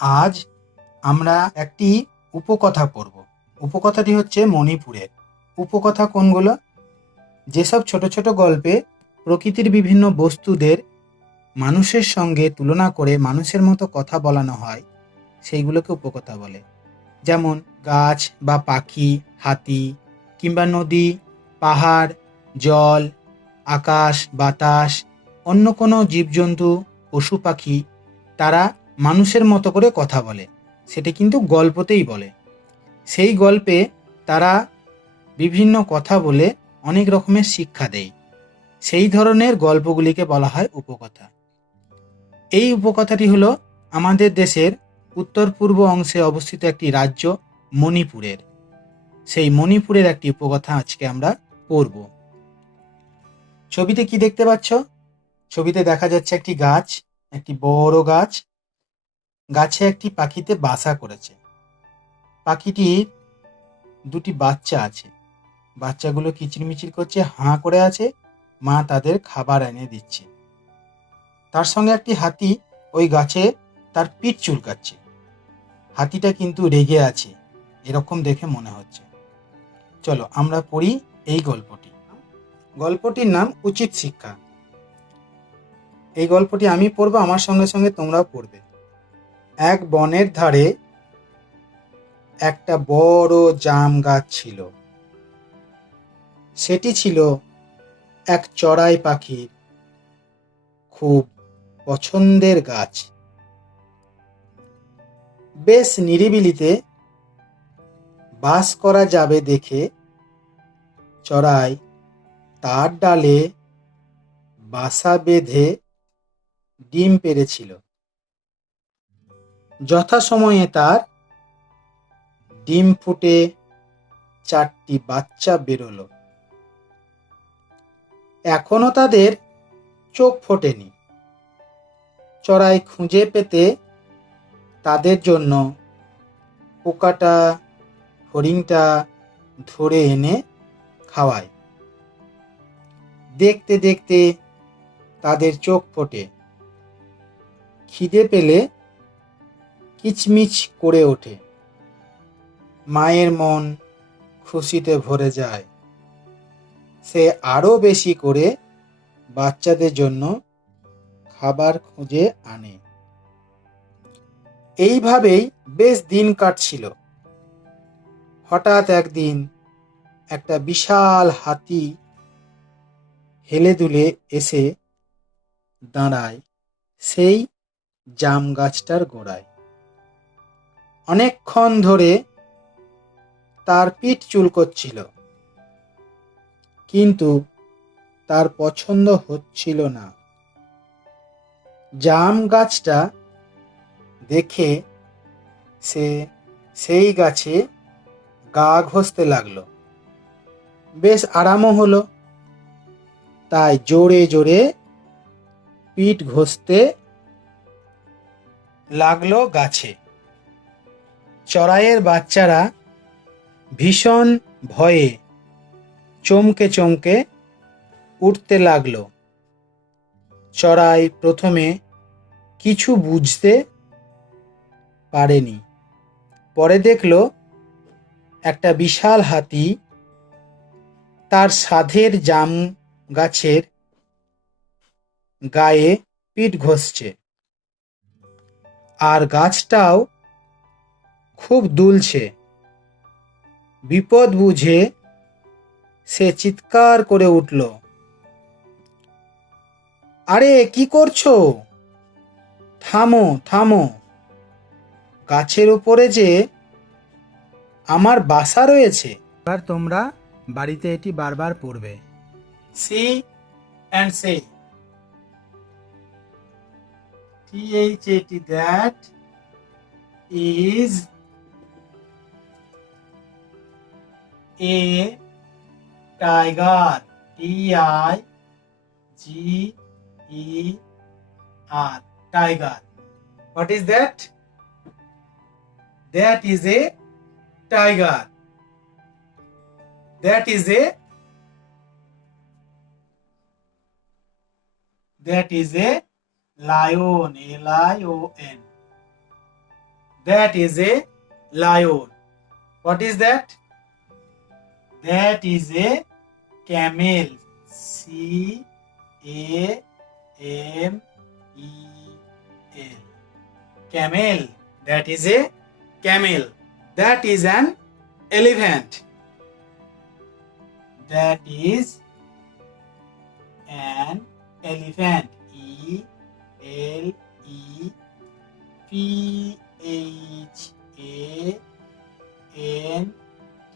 আজ আমরা একটি উপকথা পড়ব। উপকথাটি হচ্ছে মণিপুরের। উপকথা কোনগুলো? যেসব ছোট ছোট গল্পে প্রকৃতির বিভিন্ন বস্তুদের মানুষের সঙ্গে তুলনা করে মানুষের মতো কথা বলানো হয়, সেইগুলোকে উপকথা বলে। যেমন গাছ বা পাখি, হাতি কিংবা নদী, পাহাড়, জল, আকাশ, বাতাস, অন্য কোনো জীবজন্তু, পশু পাখি, তারা মানুষের মতো করে কথা বলে। সেটি কিন্তু গল্পতেই বলে। সেই গল্পে তারা বিভিন্ন কথা বলে অনেক রকমের শিক্ষা দেয়। সেই ধরনের গল্পগুলিকে বলা হয় উপকথা। এই উপকথাটি হলো আমাদের দেশের উত্তর পূর্ব অংশে অবস্থিত একটি রাজ্য মণিপুরের। সেই মণিপুরের একটি উপকথা আজকে আমরা পড়ব। ছবিতে কি দেখতে পাচ্ছ? ছবিতে দেখা যাচ্ছে একটি গাছ, একটি বড় গাছ। গাছে একটি পাখিতে বাসা করেছে। পাখিটির দুটি বাচ্চা আছে। বাচ্চাগুলো কিচিরমিচির করছে, হাঁ করে আছে। মা তাদের খাবার এনে দিচ্ছে। তার সঙ্গে একটি হাতি ওই গাছে তার পিঠ চুলকাচ্ছে। হাতিটা কিন্তু রেগে আছে, এরকম দেখে মনে হচ্ছে। চলো আমরা পড়ি এই গল্পটি। গল্পটির নাম উচিত শিক্ষা। এই গল্পটি আমি পড়বো, আমার সঙ্গে সঙ্গে তোমরাও পড়বে। এক বনের ধারে একটা বড় জাম গাছ ছিল। সেটি ছিল এক চড়াই পাখির খুব পছন্দের গাছ। বেশ নিরিবিলিতে বাস করা যাবে দেখে চড়াই তার ডালে বাসা বেঁধে ডিম পেড়েছিল। যথাসময়ে তার ডিম ফুটে 4টি বাচ্চা বেরোলো। এখনো তাদের চোখ ফোটেনি। চড়াই খুঁজে পেতে তাদের জন্য পোকাটা, ফড়িংটা ধরে এনে খাওয়ায়। দেখতে দেখতে তাদের চোখ ফোটে। খিদে পেলে কিচমিচ করে ওঠে। মায়ের মন খুশিতে ভরে যায়। সে আরো বেশি করে বাচ্চাদের জন্য খাবার খুঁজে আনে। এইভাবেই বেশ দিন কাটছিল। হঠাৎ একদিন একটা বিশাল হাতি হেলে দুলে এসে দাঁড়ায় সেই জাম গাছটার গোড়ায়। অনেকক্ষণ ধরে তার পিঠ চুলকোচ্ছিল, কিন্তু তার পছন্দ হচ্ছিল না। জাম গাছটা দেখে সে সেই গাছে গা ঘষতে লাগলো। বেশ আরামও হলো, তাই জোরে জোরে পিঠ ঘষতে লাগলো গাছে। চড়াইয়ের বাচ্চারা ভীষণ ভয়ে চমকে চমকে উঠতে লাগলো। চড়াই প্রথমে কিছু বুঝতে পারেনি। পরে দেখলো একটা বিশাল হাতি তার সাধের জাম গাছের গায়ে পিঠ ঘষছে, আর গাছটাও খুব দুলছে। বিপদ বুঝে সে চিৎকার করে উঠল, আরে কি করছো? থামো থামো, গাছের উপরে যে আমার বাসা রয়েছে। এবার তোমরা বাড়িতে এটি বারবার পড়বে। See and say, THAT, that is a tiger, TIGER, tiger. What is that? That is a tiger. That is a lion, LION. That is a lion. What is that? That is a camel. C-A-M-E-L. Camel. That is a camel. That is an elephant. That is an elephant. E-L-E-P-H-A-N-T.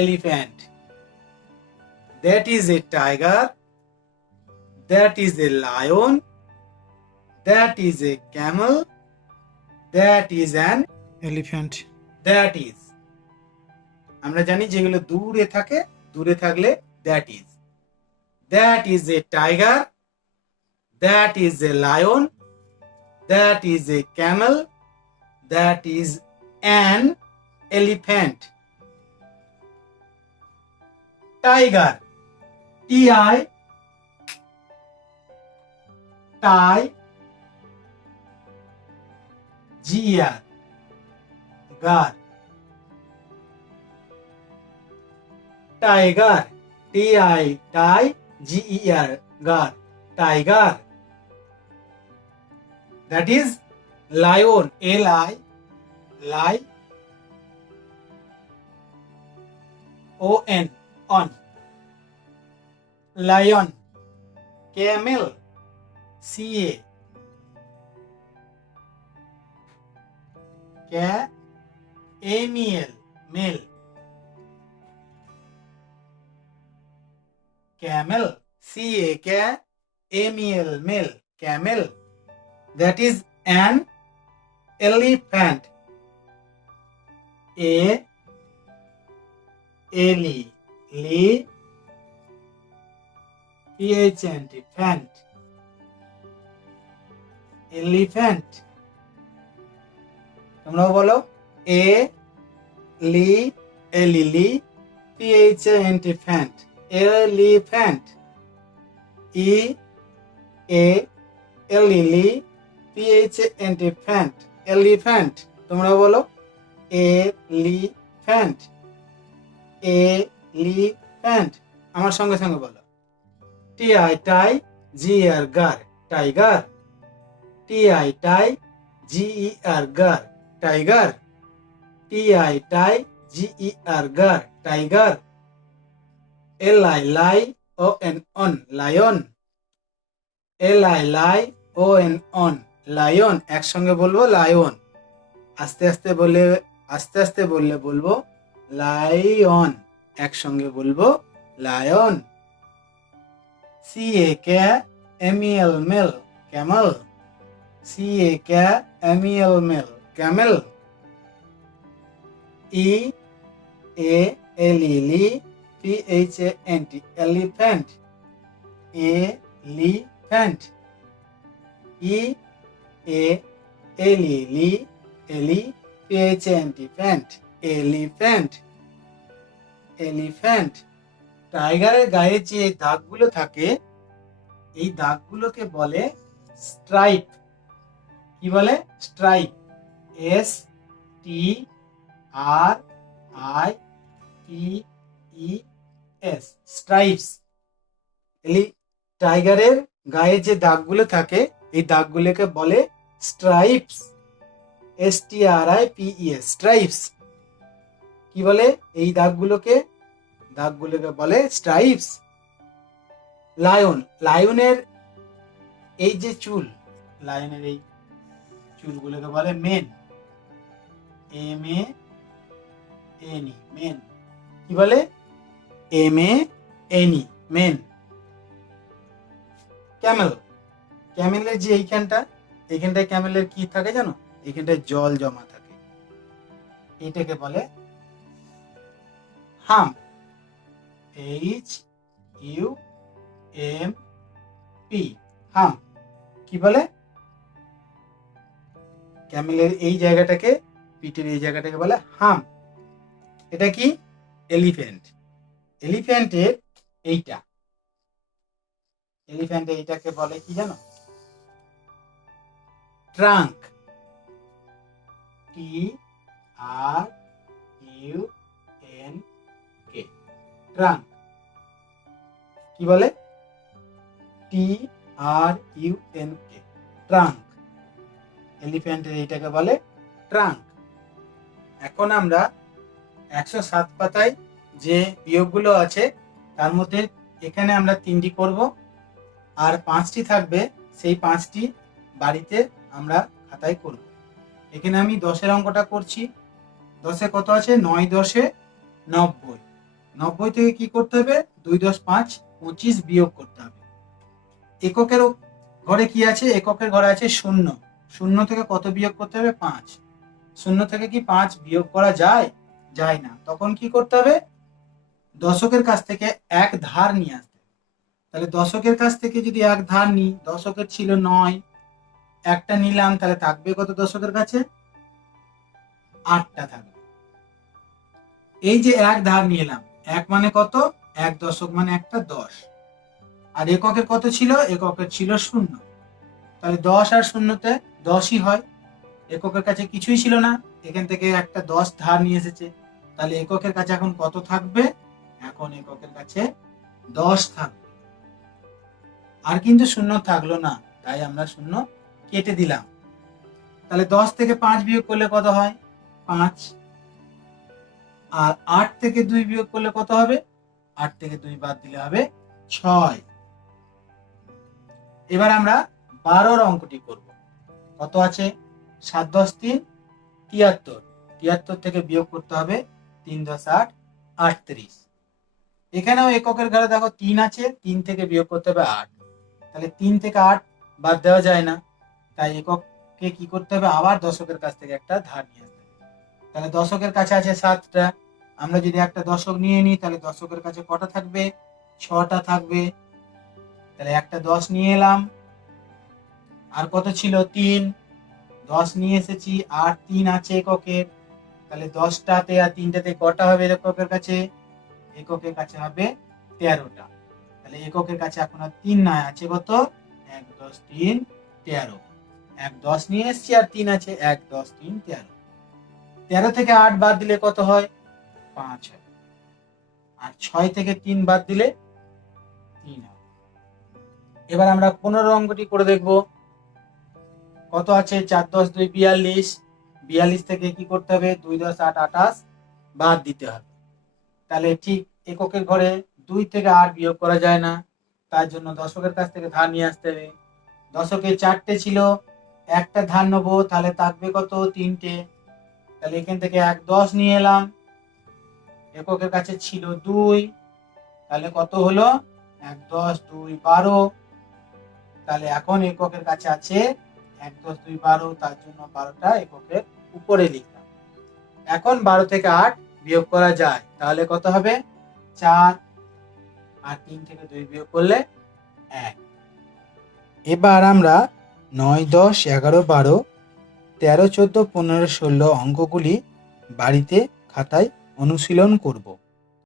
Elephant. That is a tiger. That is a lion. That is a camel. That is an elephant. That is. আমরা জানি যেগুলো দূরে থাকে, দূরে থাকলে that is. That is a tiger. That is a lion. That is a camel. That is an elephant. Tiger. T-I. G-R. Gar. Tiger. T-I. G-E-R. Gar. Tiger. That is lion. L-I. O-N. On. Lion. Camel. C-A. A-M-E-L. Male. Camel. C-A-M-E-L. Male. Camel. That is an elephant. A-L-E. P-H-A-N-T. Phant. Elephant. তোমরাও বলো P-H-A-N-T. Phant. Elephant. E-A-L-L-E-P-H-A-N-T. Phant. Elephant. তোমরা বলো elephant. Elephant. আমার সঙ্গে সঙ্গে বলো T-I G-E-R. Gar. Tiger. T-I G-E-R. Gar. Tiger. T-I G-E-R. Gar. Tiger. L-I O-N. On. Lion. L-I O-N. On. Lion. একসঙ্গে বলবো lion. আস্তে আস্তে বললে বলবো lion. একসঙ্গে বলবো lion. C-A-M-E-L. Mel. Camel. C-A-M-E-L. Mel. Camel. E-A-L-L-E-P-H-A-N-T. Elephant. Elephant. E-A-L-L-E-P-H-A-N-T. Phant. Elephant. Elephant. টাইগারের গায়ে যে দাগগুলো থাকে এই দাগগুলোকে বলে স্ট্রাইপ। কি বলে? স্ট্রাইপ। S-T-R-I-P-E-S। স্ট্রাইপস। টাইগারের গায়ে যে দাগগুলো থাকে এই দাগগুলোকে বলে স্ট্রাইপস। S-T-R-I-P-E-S। স্ট্রাইপস। কি বলে এই দাগগুলোকে বলে স্ট্রাইপস। লায়ন। লায়নের এই যে চুল, লায়নের এই চুলগুলোকে বলে মেন। M-A-N-E। মেন। কি বলে? M-A-N-E। মেন। ক্যামেল। ক্যামেলের যে এইখানটায় ক্যামেলের কি থাকে জানো? এইখানটায় জল জমা থাকে, এটাকে বলে হাম্প। H-U-M-P। হাম্প। কি বলে? ক্যামেলের এই জায়গাটাকে, পিঠের এই জায়গাটাকে বলে হাম্প। এটা কি? এলিফ্যান্ট। এলিফ্যান্টের এইটাকে বলে কি জানো? Trunk. T R U N K, trunk. কি বলে? T R U N K, trunk. এলিফ্যান্টের এইটাকে বলে ট্রাঙ্ক। এখন আমরা 107 পাতায় যে বিয়োগগুলো আছে তার মধ্যে এখানে আমরা 3টি করব, আর 5টি থাকবে, সেই 5টি বাড়িতে আমরা খাতায় করব। এখানে আমি 10-এর অঙ্কটা করছি। 10-এ কত আছে? 9 10-এ 90। 90 থেকে কি করতে হবে? 2 10 5 25 বিয়োগ করতে হবে। এককের ঘরে কি আছে? এককের ঘরে আছে 0। 0 থেকে কত বিয়োগ করতে হবে? 5। 0 থেকে কি 5 বিয়োগ করা যায়? যায় না। তখন কি করতে হবে? দশকের কাছ থেকে এক ধার নিয়ে আসতে হবে। তাহলে দশকের কাছ থেকে যদি এক ধার নিই, দশকের ছিল 9, একটা নিলাম, তাহলে থাকবে কত দশকের কাছে? 8টা থাকবে। এই যে এক ধার নিয়ে এলাম, এক মানে কত? 1 দশক মানে একটা 10। আর এককের কত ছিল? এককের ছিল 0। তাহলে 10 আর 0-তে 10ই হয়। এককের কাছে কিছুই ছিল না, এখান থেকে একটা 10 ধার নিয়ে এসেছে। তাহলে এককের কাছে এখন কত থাকবে? এখন এককের কাছে 10 থাকবে। আর কিন্তু 0 থাকলো না, তাই আমরা 0 কেটে দিলাম। তাহলে 10 থেকে 5 বিয়োগ করলে কত হয়? 5। আর 8 থেকে 2 বিয়োগ করলে কত হবে? 8 থেকে 2 বাদ দিলে হবে 6। এবার আমরা 12-র অঙ্কটি করব। কত আছে? 7 10 3 73। 73 থেকে বিয়োগ করতে হবে 3 10 8 38। এখানেও এককের ঘরে দেখো 3 আছে, 3 থেকে বিয়োগ করতে হবে 8। তাহলে 3 থেকে 8 বাদ দেওয়া যায় না, তাই এককে কি করতে হবে? আবার দশকের কাছ থেকে একটা ধার নিয়ে আসতে হবে। তাহলে দশকের কাছে আছে 7টা। আমরা যদি একটা দশক নিয়ে নিই, তাহলে দশকের কাছে কটা থাকবে? 6টা থাকবে। তাহলে একটা 10 নিয়ে এলাম, আর কত ছিল? 3। 10 নিয়ে এসেছি, আর 3 আছে এককের। তাহলে 10টাতে আর 3টাতে কটা হবে এককের কাছে? এককের কাছে হবে 13টা। তাহলে এককের কাছে এখন আর 3 নয়, আছে কত? 1 10 3 13। 1 10 নিয়ে এসেছি, আর 3 আছে, 1 10 3 13। 13 থেকে 8 বাদ দিলে কত হয়? 5 হয়। আর 6 থেকে 3 বাদ দিলে 3 হয়। এবার আমরা 15 অঙ্কটি করে দেখব। কত আছে? 4 10 2 42। 42 থেকে কি করতে হবে? 2 10 8 28 বাদ দিতে হবে। তাহলে ঠিক এককের ঘরে 2 থেকে 8 বিয়োগ করা যায় না, তার জন্য দশকের কাছ থেকে ধার নিয়ে আসতে হবে। দশকে 4টে ছিল, একটা ধার নেবো, তাহলে থাকবে কত? 3টে। তাহলে এখান থেকে 1 10 নিয়ে এলাম, এককের কাছে ছিল 2, তাহলে কত হলো? 1 10 2 12। তাহলে এখন এককের কাছে আছে 1 10 2 12, তার জন্য 12টা এককের উপরে লিখলাম। এখন 12 থেকে 8 বিয়োগ করা যায়, তাহলে কত হবে? 4। আর 3 থেকে 2 বিয়োগ করলে 1। এবার আমরা 9 10 11 12 13 14 15 16 অঙ্কগুলি বাড়িতে খাতায় অনুশীলন করব।